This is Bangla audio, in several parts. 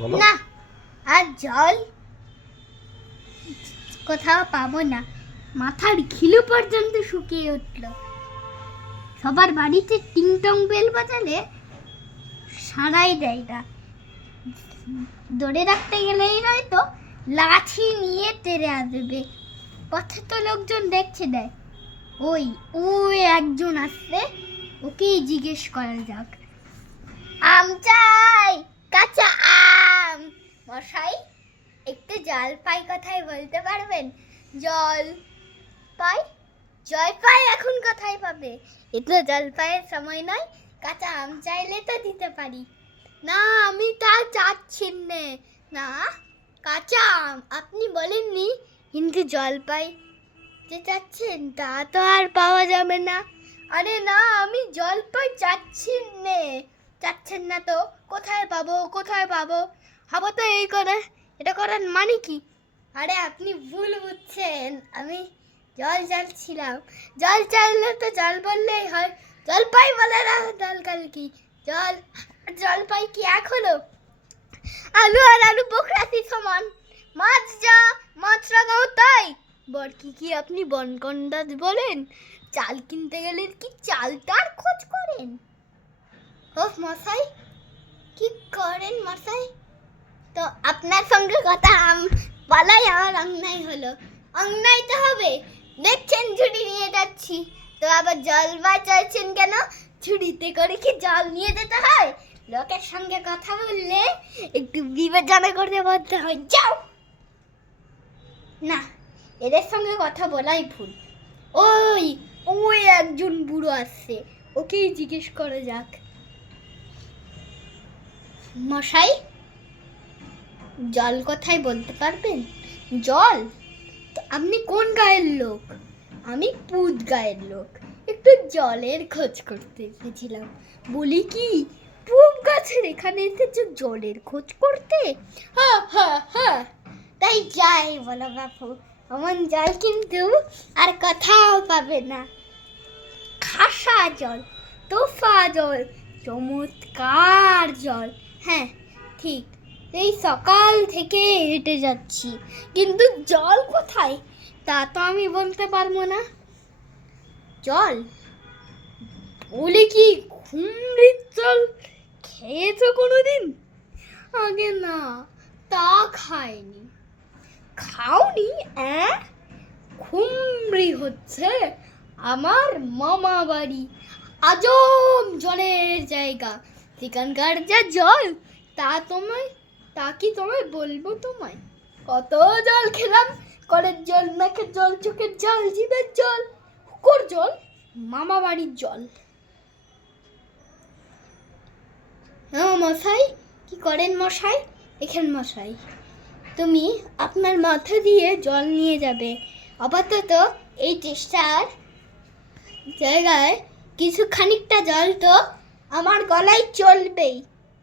বলো। না, আর জল কোথাও পাবো না। মাথার ঘিলু পর্যন্ত শুকিয়ে উঠল। সবার বাড়িতে টিংটং বেল বাজালে সারাই দেয় না। ধরে রাখতে গেলেই নয়তো লাঠি নিয়ে তেড়ে আসবে। পথে তো লোকজন দেখছে দেয়। ওই ওই একজন আসছে, ওকেই জিজ্ঞেস করা যাক। আম চাই, কাঁচা আম। মশাই, একটু জলপাই কথাই বলতে পারবেন? জল পাই, জলপাই এখন কোথায় পাবে? এ তো জলপাইয়ের সময় নয়। কাঁচা আম চাইলে তো দিতে পারি। না, আমি তা চাচ্ছি নে। না, কাঁচা আম আপনি বলেননি, কিন্তু জলপাই যে চাচ্ছেন তা তো আর পাওয়া যাবে না। আরে না, আমি জলপাই চাচ্ছি নে। চাচ্ছেন না তো কোথায় পাবো, কোথায় পাবো? হবো তো এই করে, এটা করার মানে কি? আরে আপনি ভুল বুঝছেন, আমি জল চাচ্ছিলাম। জল চাইলে তো জল বললেই হয়, জলপাই বলে না। দরকার কি জল জলপাই কি এক হলো? আলু আর আলু বকরাতি সমান। মাছ যা মাছ রাঙাও তাই। বরকি কি আপনি বনকন্দাজ বলেন? চাল কিনতে গেলে কি চালটার খোঁজ করেন? ও মশাই, কি করেন মশাই? তো আপনার সঙ্গে কথা বলাই আমার অন্যায় হলো। অন্যায় তো হবে, দেখছেন ঝুড়ি নিয়ে যাচ্ছি, তো আবার জল চাইছেন কেন? ঝুড়িতে করে কি জল নিয়ে যেতে হয়? লোকের সঙ্গে কথা বললে একটু বিবেচনা করে বলতে হয়। যাও না, এদের সঙ্গে কথা বলাই ভুল। ওই ওই একজন বুড়ো আসছে, ওকেই জিজ্ঞেস করা যাক। মশাই, জল কোথায় বলতে পারবেন? জল? তো আপনি কোন গায়ের লোক? আমি পুত গায়ের লোক। একটু জলের খোঁজ করতে এসেছিলাম। বলি কি, পুব গাছের এখানে এসেছে জলের খোঁজ করতে? হ্যাঁ হ্যাঁ হ্যাঁ, তাই যাই বলো বাপু, অমন জল কিন্তু আর কোথাও পাবে না। খাসা জল, তোফা জল, চমৎকার জল। হ্যাঁ ঠিক, এই সকাল থেকে হেঁটে যাচ্ছি, কিন্তু জল কোথায় তা তো আমি বলতে পারবো না। জল বলে কি, ঘুমরির জল খেয়েছো কোনোদিন? আগে না, তা খাইনি। খাওনি? ঘুমরি হচ্ছে আমার মামা বাড়ি, আজব জলের জায়গা। সেখানকার যা জল, তা কি তোমায় বলবো? তোমায় কত জল খেলাম, কলের জল, নাকের জল, চোখের জল, জিভের জল, হুকোর জল, মামা বাড়ির জল। হ্যাঁ মশাই, কি করেন মশাই? এখান মশাই, তুমি আপনার মাথা দিয়ে জল নিয়ে যাবে। আপাতত এই চেষ্টার জায়গায় কিছু খানিকটা জল তো আমার গলায় চলবেই।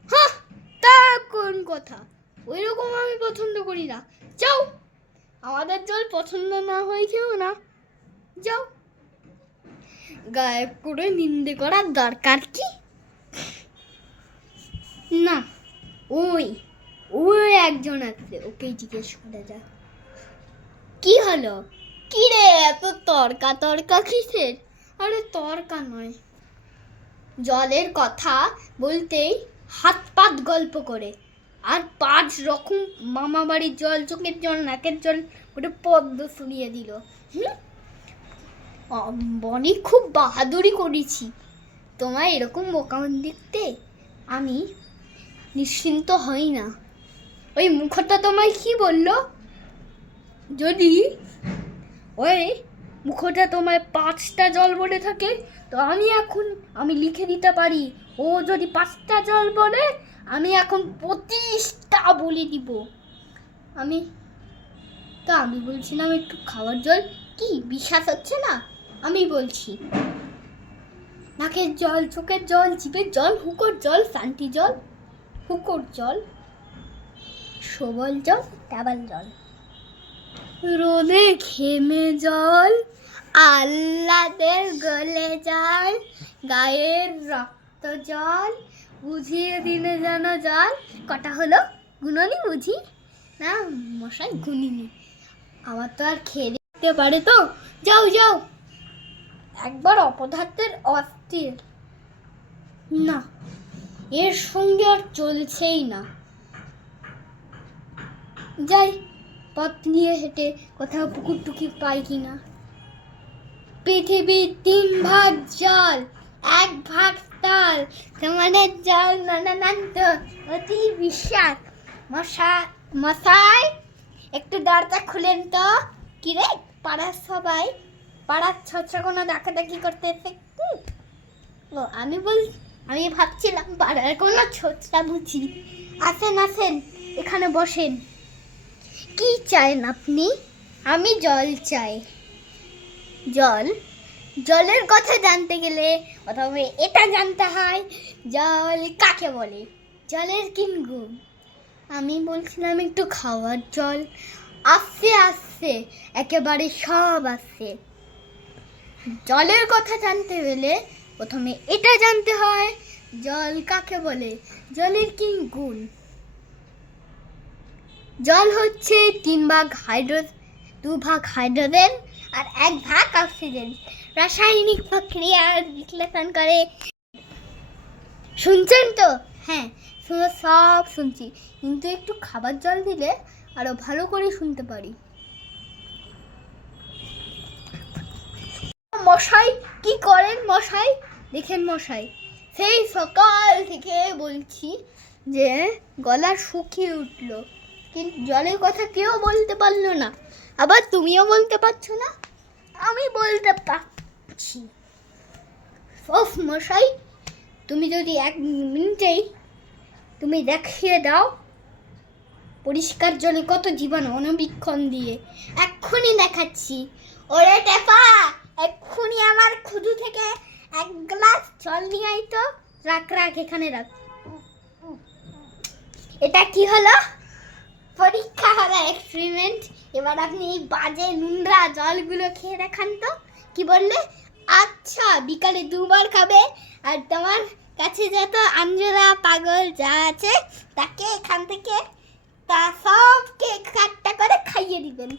হ্যাঁ, তা কোন কথা? ওই রকম আমি পছন্দ করি না। যাও, আমাদের জল পছন্দ না হয় কেউ না। যাও, গায়ে করে নিন্দে করার দরকার কি? না, ওই ওই একজন আছে, ওকেই জিজ্ঞেস করা যাক। কি হলো? কি রে, এত তর্কা তর্কা কিসের? আরে তর্কা নয়, জলের কথা বলতেই হাত পাত গল্প করে, আর 5 রকম মামা বাড়ির জল, চোখের জল, নাকের জল, ওটা পদ্ম শুনিয়ে দিল। বনি খুব বাহাদুরি করেছি। তোমায় এরকম বোকামন দেখতে আমি নিশ্চিন্ত হই না। ওই মুখটা তোমায় কি বললো? যদি ওই মুখটা তোমায় 5টা জল বলে থাকে, তো আমি লিখে দিতে পারি, ও যদি 5টা জল বলে, আমি এখন 25টা বলে দিব। আমি বলছিলাম একটু খাওয়ার জল। কি বিশ্বাস হচ্ছে না? আমি বলছি, নাকের জল, চোখের জল, জিভের জল, হুকোর জল, শান্তি জল, হুকোর জল, সবল জল, টাবাল জল, রোদে ঘেমে জল, আহ্লাদের গলে জল, গায়ের রক্ত জল, বুঝিয়ে দিলে যেন জল। কটা হলো? গুণনি বুঝি না, মশাই গুনিনি। আমার তো আর খেয়ে দিতে পারে তো। যাও যাও, একবার অপদার্থের অস্থির না, এর সঙ্গে আর চলছেই না। যাই, পথ নিয়ে হেঁটে কোথাও পুকুর টুকি পাই কিনা। পৃথিবীর 3 ভাগ জল, 1 ভাগ স্থল, তোমাদের জল ননন্ত অতি বিশ্বাস। মশাই একটু দরজা খুলেন তো। কিরে, পাড়ার সবাই, পাড়ার ছোটরা কোনো ডাকাডাকি করতে এসে? ও আমি ভাবছিলাম পাড়ার কোনো ছোটরা বুঝি। আসেন আসেন, এখানে বসেন। কি চান আপনি? আমি জল চাই। জলের কথা জানতে গেলে প্রথমে এটা জানতে হয়, জল কাকে বলে, জলের কি গুণ। আমি বলছিলাম একটু খাওয়ার জল। আসছে আসছে, একেবারে সব আসছে। জলের কথা জানতে গেলে প্রথমে এটা জানতে হয়, জল কাকে বলে, জলের কি গুণ। জল হচ্ছে 3 ভাগ 2 ভাগ হাইড্রোজেন আর 1 ভাগ অক্সিজেন। রাসায়নিক প্রক্রিয়ার বিশ্লেষণ করে। শুনছেন তো? হ্যাঁ, সব শুনছি, কিন্তু একটু খাবার জল দিলে আরো ভালো করে শুনতে পারি। মশাই কি করেন মশাই? দেখেন মশাই, সেই সকাল থেকে বলছি যে গলা শুকিয়ে উঠলো, কিন্তু জলের কথা কেউ বলতে পারলো না। আবার তুমিও বলতে পারছো না, আমি বলতে পারছি। ওফ মশাই, তুমি যদি 1 মিনিটেই তুমি দেখিয়ে দাও পরিষ্কার জলে কত জীবাণু অণুবীক্ষণ দিয়ে। এক্ষুনি দেখাচ্ছি। ওরে টেপা, এক্ষুনি আমার খুদু থেকে 1 গ্লাস জল নিয়ে আই তো। রাখ এখানে রাখ। এটা কি হলো? পরীক্ষা হলো, এক্সপেরিমেন্ট। এবার আপনি এই বাজে নোংরা জলগুলো খেয়ে দেখান তো। কি বললে? আচ্ছা, বিকালে 2 বার খাবে, আর তোমার কাছে যত আঞ্জরা পাগল যা আছে তাকে এখান থেকে তা সবকে একটা করে খাইয়ে দিবেন।